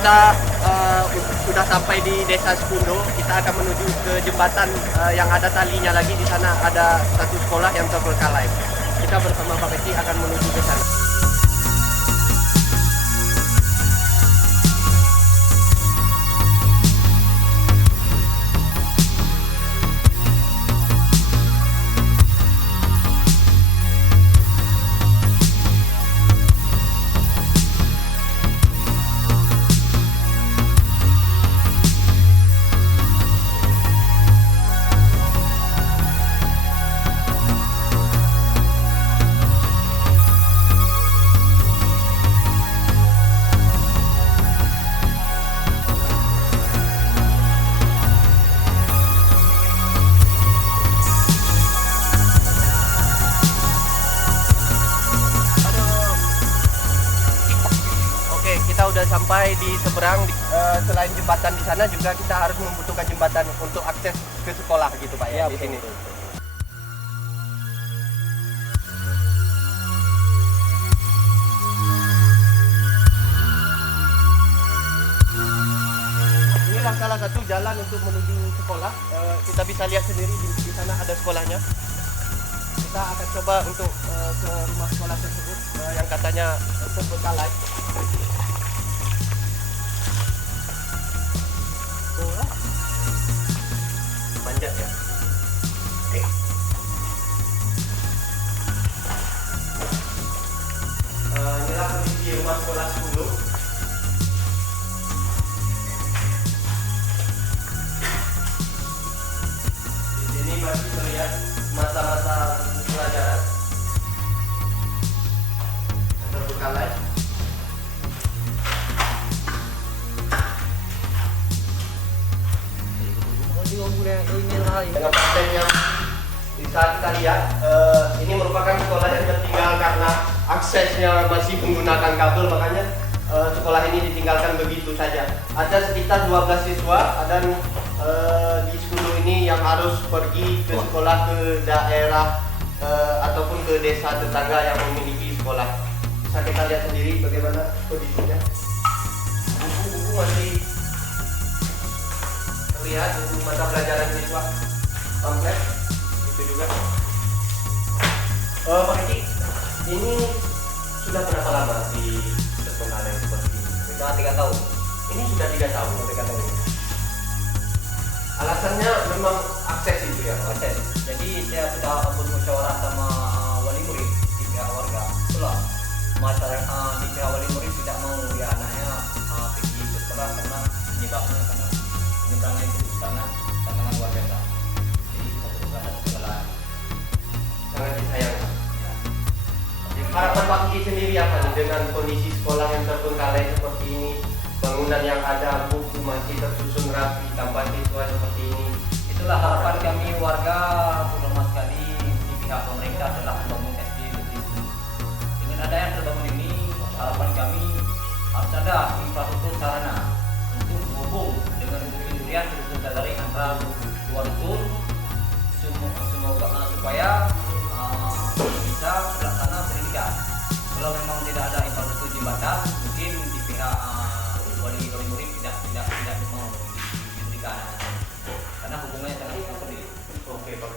kita sudah sampai di Desa Sekundo. Kita akan menuju ke jembatan yang ada talinya lagi. Di sana ada satu sekolah yang terbengkalai. Kita bersama Pak Beki akan menuju ke sana. Kita udah sampai di seberang. Selain jembatan di sana juga kita harus membutuhkan jembatan untuk akses ke sekolah gitu Pak ya, di sini. Inilah salah satu jalan untuk menuju sekolah. Kita bisa lihat sendiri di sana ada sekolahnya. Kita akan coba untuk ke rumah sekolah tersebut yang katanya terbengkalai. Manjat ya. Inilah kondisi rumah sekolah Sekundo. Di sini masih terlihat masa-masa pelajaran yang terbengkalai. Dengan pasien yang bisa kita lihat, ini merupakan sekolah yang tertinggal karena aksesnya masih menggunakan kabel, makanya sekolah ini ditinggalkan begitu saja. Ada sekitar 12 siswa dan di Sekundo ini yang harus pergi ke sekolah ke daerah ataupun ke desa tetangga yang memiliki sekolah. Bisa kita lihat sendiri bagaimana kondisinya. Buku-buku masih terlihat, buku mata pelajaran siswa pamflet itu juga. Pak Eki, ini sudah berapa lama di terbengkalai seperti ini? Sudah 3 tahun. Ini sudah 3 tahun. Alasannya memang akses itu ya? Akses. Jadi saya sudah bermusyawarah sama wali murid di pihak warga. Itulah masyarakat di pihak wali murid tidak mau dia anaknya pergi ke sekolah karena penyebabnya karena penyeberangan itu di sana tantangan luar biasa. Jadi kita berkelas sekolah. Sangat disayangkan. Ya. Harapan Pak Kiki sendiri apa nih dengan kondisi sekolah yang terbengkalai seperti ini, bangunan yang ada, buku masih tersusun rapi, tanpa siswa seperti ini? Itulah harapan kami warga, terutama sekali di pihak pemerintah telah membangun SD di sini. Dengan ada yang terbangun ini, harapan kami harus ada infrastruktur sarana untuk menghubung dengan durian dusun dari antara dua dusun, supaya bisa melaksanakan pendidikan. Kalau memang tidak ada infrastruktur jembatan, mungkin di pihak wali murid tidak mau diberikan karena hubungannya sangat sulit. Oke Pak.